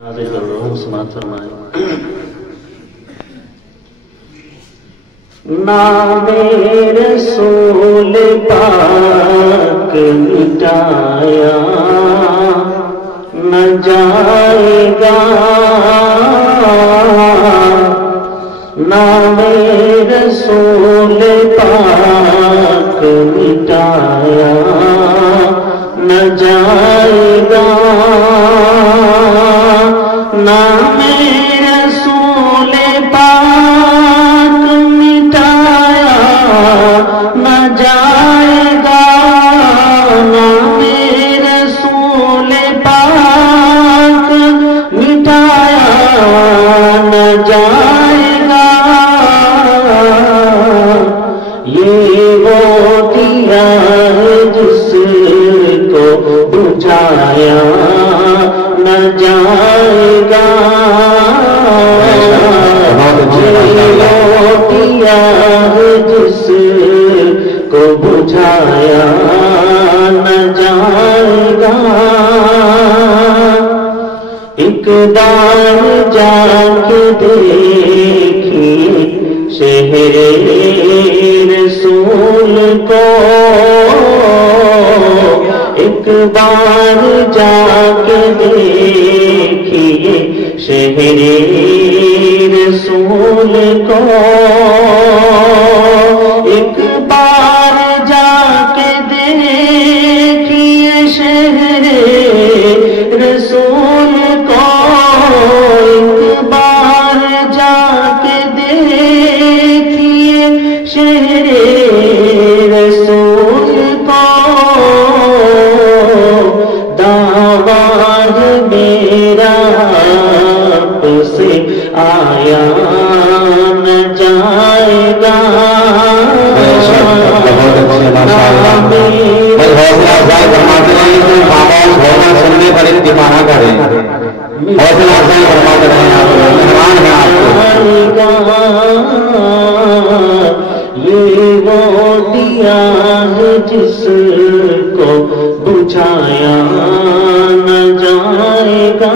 समाप्त फरमाए। नामे रसूल पाक मिटाया न जाएगा, नामे रसूल पाक मिटाया न जाएगा, नामे रसूल पाक मिटाया न जाएगा, नामे रसूल पाक मिटाया न जाएगा। ये वो दिया है जिसको बुझाया न जाएगा, ये वो दिया है जिसको बुझाया न जाएगा। एक बार जाके देखिए शहरे रसूल को, एक बार जाके देखिए शहरे रसूल को, एक बार जाके देखिए शहरे रसूल को, एक बार जाके देखिए शहरे रसूल को। दावा है मेरा आपसे आया न जाएगा, सुनने पर इंतजार करें, हौसला अफजाई फरमाते रहें आप लोग, मेहमान हैं आपको। ये वो दिया है जिसको बुझाया न जाएगा।